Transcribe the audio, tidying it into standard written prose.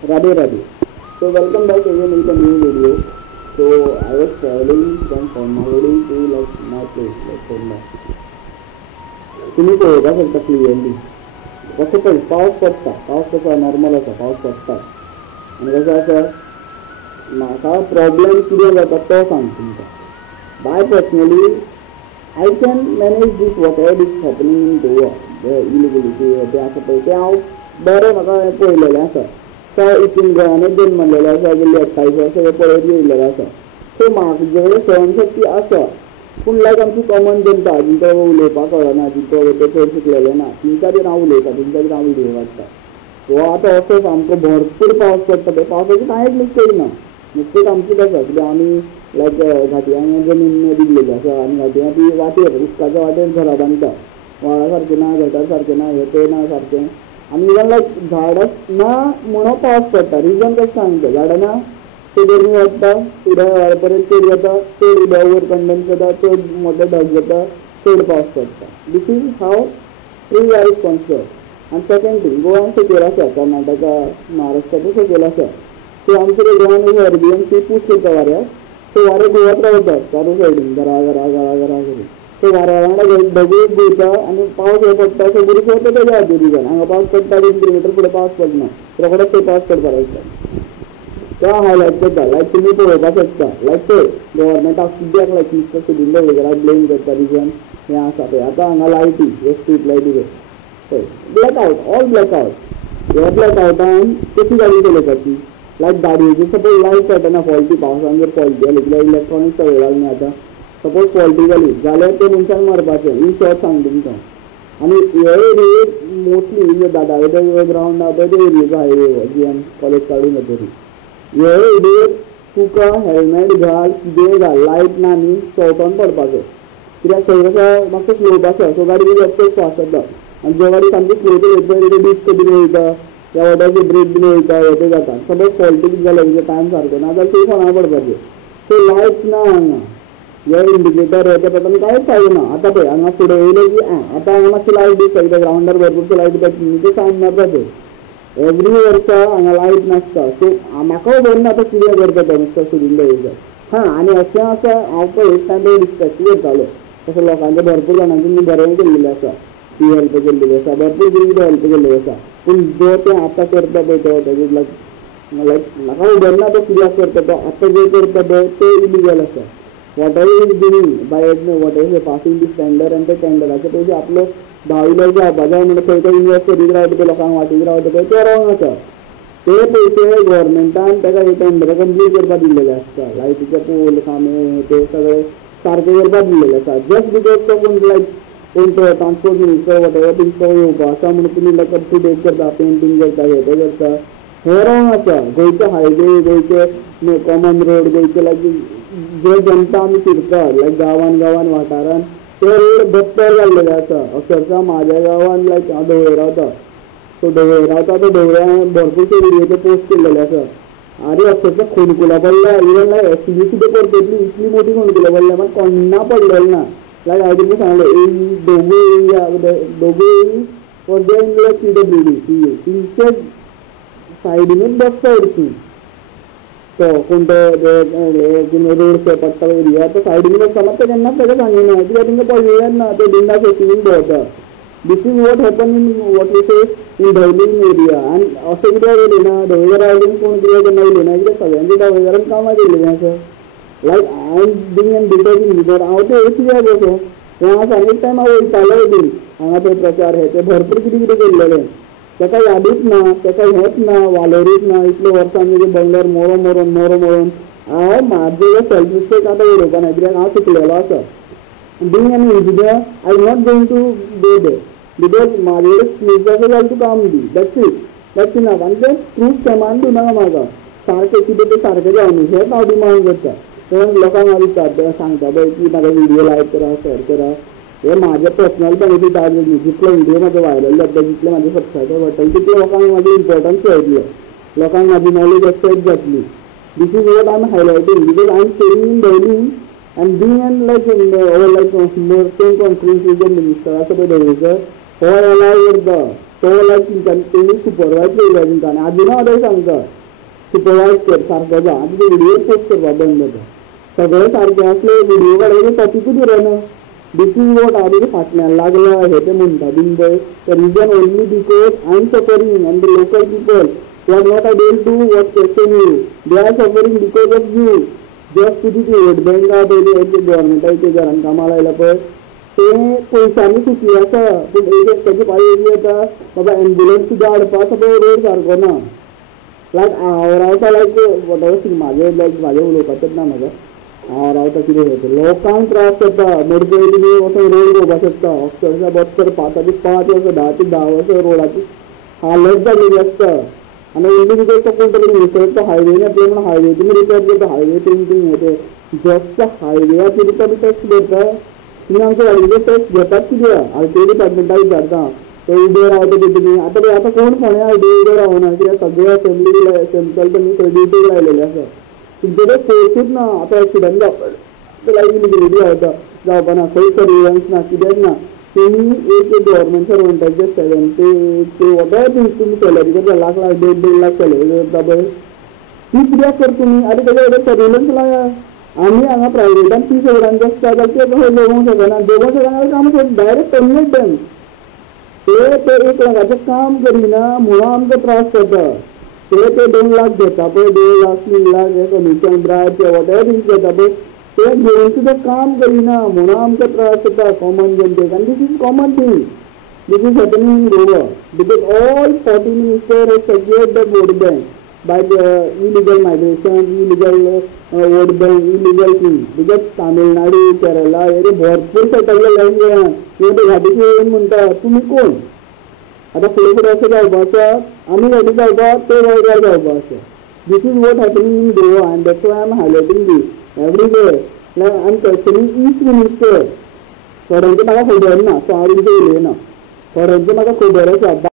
Radhe Radhe. So welcome back again in the new video. So I was traveling from Formality to my place, Kerala. तुम्ही बघा शकता clearly कसं पण पाऊस पडता पाऊस कसा नॉर्मल असा पाऊस पडता आणि कसं असं म्हाका प्रॉब्लेम कितें जाता तो सांग तुमकां by personally I can manage this whatever is happening in Goa illegality ते आसा पळय ते हांव बरें म्हाका पळयलेलें आसा तो इतून गोंयानूच जल्मलेलो आसा गेल्ली 28 वर्सां हे पळयत येयल्लेलो आसा सो म्हाजे कडेन सहनशक्ती आसा पूण लायक आमची कॉमन जनता जिंका उलोवपाक कळना जिंका चड शिकलेले ना तिंका बी हांव उलयता तिंका बी हांव व्हिडियो काडटा सो आतां असो सामको भरपूर पावस पडटा ते पावसाची कांयच मिस्टेक ना मिस्टेक आमचीच आसा कित्याक आमी लायक घाटयांक जमीन दिल्लेली आसा आनी घाटयां ती वाटेर उदकाच्या वाटेर घरां बांदता व्हाळा सारकें ना गटार सारकें ना हें तें ना सारकें आनी इवन लायक झाडां ना म्हणून पावस पडटा रिजन कशें सांगता झाडां ना ते गरमी वाडटा उदक पर्यंत चड जाता चड उदक वयर कंडेन्स जाता चड मोठो ढग जाता चड पावस पडटा this is how tree are is construct आनी सेकेंड थींग गोंयान सकयल आसा कर्नाटका महाराष्ट्राचो सकयल आसा सो आमचे गोंयान अरबियन ती पूस करता वाऱ्याक सो वारे गोवात रावतात चारू सायडीन घरा घरा घरा घरा करून सो वाऱ्या वांगडा ढगूच घुंवता आनी पावस हे पडटा सो बरी पडटा तेज्या खातीर रिजन हांगा पावस पडटा 2 किलोमिटर फुडें पावस पडना रोखडोच थंय पावस पडपाक लागता तो हायलायट करता लायक तुमी पळोवपाक शकता लायक ते गव्हर्मेंटाक कित्याक लायक मिस्टर सुदीन ढवळीकराक ब्लेम करता रिजन हें आसा पळय आतां हांगा लायटी हे स्ट्रीट लायटी पळय black out all black out ह्या ब्लॅक आवटान कशी गाडी चलोवपाची लायक गाडयेची सपोज लायट पेटना फॉल्टी पावसान जर फॉल्टी जाली कित्याक इलेक्ट्रॉनीक सवय लागली आतां सपोज फॉल्टी जाली जाल्यार ते मनशान मारपाचें इन शॉर्ट सांग तुमकां आनी हे एरियेक मोस्टली दादावे ग्रावंड आहा पळय ते एरियेचो हायवे GM कॉलेज काडून येतरी हे एरियेक तुका हेल्मेट घाल कितेंय घाल लायट ना न्ही सवतोन पडपाचो कित्याक थंय कसो मातसो स्लोप आसा सो गाडी बी फास्ट जाता आनी ज्यो गाडी सामकी स्लो चलयता ते डिस्क बीन वयता त्या वाट्याचे ब्रेक बीन वयता हे ते जाता सपोज फॉल्टी बी जाल्यार तुजो टायम सारको ना जाल्यार सेफ हांगा पडपाचें सो लायट्स ना हांगा हे इंडिकेटर हे ते पडटा कांयच फायदो ना आतां पळय हांगा फुडें येयलें की आतां हांगा मातशी लायट दिसता कित्याक ग्रावंडार भरपूरशे लायट पेटली ते सायन मारपाचें एवरी वर्सा हांगा लायट नासता सो म्हाका खबर ना आतां कितें करता तो मिस्टर सुदीन ढवळीकर हां आनी अशें आसा हांव पळय एक टायम रिस्पेक्ट करतालो तशें लोकांचे भरपूर जाणांची बरें केल्लेलें आसा ती हेल्प केल्लेली आसा भरपूर कितें हेल्प केल्लेली आसा पूण जो ते आतां करता पळय तो तेजेर लायक म्हाका खबर ना तो कित्याक करता तो आतां जे करता पळय ते इलिगल आसा whatever is doing by whatever passing this tender आनी ते टेंडराचे पयशे आपलो भाविलो जावपा जाय म्हणून थंय तो इन्वेस्ट करीत रावता पळय लोकांक वाटीक रावता पळय ते रॉंग आसा ते पयशे गव्हर्मेंटान ताका हे टेंडर कंप्लीट करपाक दिल्लेले आसता लायटीचे पोल खांबे ते सगळे सारके करपाक दिल्लेले आसा जस्ट बिकॉज तो कोण लायक कोण तो transport minister what ever thing तो येवपा आसा म्हणून तुमी लायक अप टू डेट करता पेंटींग करता हे ते करता हे रॉंग आसा गोंयचे हायवे गोंयचे कॉमन रोड गोंयचे लायक जे जनता आमी फिरता लायक गांवान गांवान वाठारान ते रोड बत्तर जाल्लेले आसा अक्षरशः म्हाज्या गांवान लायक हांव ढवळे रावता सो ढवळे रावता तो ढवळ्यान भरपूरशे व्हिडियोचे पोस्ट केल्लेले आसा आरे अक्षरशः खोणकुलां पडल्या इवन लायक STB सुद्दां पडटली इतली मोठी खोणकुलां पडल्या मात कोण्णा पडलेलें ना लायक हांवें तुमकां सांगलें दोगूय area for the in like PWD तिंचे सायडीनूच बसता हरशीं तो कोण तो रोड पडटा एरिया तो सायडीन बसता मात ते केन्नाच ताका सांगिना कित्याक तांकां पडलेलें ना ते बिंदा फेसिंग भोंवता this is what happen in what we say in ढवळींग एरिया आनी अशें कित्याक उलयना ढवळीकर आयजून कोण कित्याक केन्ना उलयना कित्याक सगळ्यांची ढवळीकरान कामां केल्लीं आसा like I am being an detail engineer हांव ते कित्याक असो हांगा सांग एक टायम हांव वयतालो बीन हांगा थंय प्रचार हे ते भरपूर कितें कितें केल्लेलें ताका यादूच ना ताका हेंच ना वालोरूच ना इतले वर्सां तेजे बंगल्यार मरून हांव म्हाजे सेल्फ रिस्पेक्ट आतां उडोवपा ना कित्याक हांव शिकलेलो आसा being an engineer I am not going to do they because म्हाजे स्किल्स आसा जाल्यार तूं काम दी दॅट्स इनफ आनी ते प्रूफ स्कॅमान दिवनाका म्हाका सारकें कितें तें सारकें जावनी हेंच हांव डिमांड करता तें लोकांक हांव दिता सांगता पळय की म्हाका व्हिडियो लायक करा शेअर करा हे म्हाजे पर्सनल बेनिफीट आसा जितलो व्हिडियो म्हाजो व्हायरल जाता जितले म्हाजे सबस्क्रायबर वाडटले तितले लोकांक म्हाजी इम्पोर्टन्स कळटले लोकांक म्हाजी नॉलेज एक्सेप्ट जातली this is what I am highlighting because I am staying in Dhavali and being in like our like more same conference with the minister as a Dhavalikar for allowed the तो लायक तेणी सुपरवायज केला तेंकां आनी आजुनूय हांव सांगता सुपरवायज कर सारको जा आनी ते व्हिडियो पोस्ट करपाक बंद जाता सगळें सारकें आसलें व्हिडियो काडपाचें टॉपिकूच उरना दिस इज वॉट हांव फाटल्यान लागला हे ते म्हणटा बीन पळय the reason only because I am suffering and the local people who are not able to what question you they are suffering because of you just किती ते वोट बँक आहा पळय ते गव्हर्मेंटाचे घरान कामां लायला पळय ते पयशांनी सुखी आसा पूण एक एकट्याची पाळी येयली येता बाबा एम्ब्युलन्स सुद्दां हाडपाक सगळो रोड सारको ना लायक हांव रावता लायक वॉटेवर म्हाजें उलोवपाचेंच ना म्हाका हांव रावता कितें करता लोकांक त्रास जाता मडकय तुमी वचून रोड पळोवपाक शकता अक्षरशा बसकर 5 वर्सां 10 वर्सां रोडाची हालत जाल्लेली आसता आनी ओन्ली बिकॉज तो कोण तरी विसरता हायवे येतले म्हणून हायवे तुमी रिपेर करता हायवे पेंटींग हें जस्ट हायवेयाचेर तुका बी टॅक्स भरता तुमी आमच्या गाडयेचो टॅक्स घेतात कित्याक आरटीओ डिपार्टमेंटाक विचारता ते उबे रावता ते तुमी आतां कोण फोंड्या आरटीओ उबे रावना कित्याक सगळे असेंब्ली सेंट्रल तुमी थंय ड्युटीक लायलेले आसा तुमचे कडेन फोर्सूच ना आतां एक्सिडंट जावपाक लायक इलिजिबिलिटी जावपा ना खंय सर्विलन्स ना कित्याक ना तुमी एक गव्हर्मेंट सर्वंटाचे 70 वॉटेवर थिंग्स तुमी सॅलरी करता लाख 1.5 लाख सॅलरी करता पळय ती कित्याक कर तुमी आतां तेजे कडेन सर्विलन्स लाया आमी हांगा प्रायवेटान 30,000 आसता जाल्यार ते खंय देंवोंक शकना देंवोंक शकना काम डायरेक्ट टर्मिनेट देम ते 1 लाखाचें काम करिना म्हणून आमकां त्रास जाता ते 2 लाख घेता पळय 2 लाख 3 लाख हे कमिशन ब्रायब वॉटेवर थिंग्स घेता पळय ते घेवन सुद्दां काम करिना म्हणून आमकां त्रास जाता कॉमन जनतेक आनी this is common thing this is happening in Goa because all 40 minister hedge secured the vote bank by the illegal migration illegal vote bank illegal thing because Tamil Nadu Kerala हे भरपूर सेटल्ड लँड गोंयान हे ते घाटीचे येवन म्हणटा तुमी कोण आतां फुडें फुडें अशें जावपा आसा आमी घाटी जावपा ते गोंयकार जावपा आसा this is what happening in Goa and that's why I am highlighting this everywhere like I'm questioning each minister थोड्यांचे म्हाका खबर ना सो हांव तुमचे उलयना थोड्यांचे म्हाका खबर आसा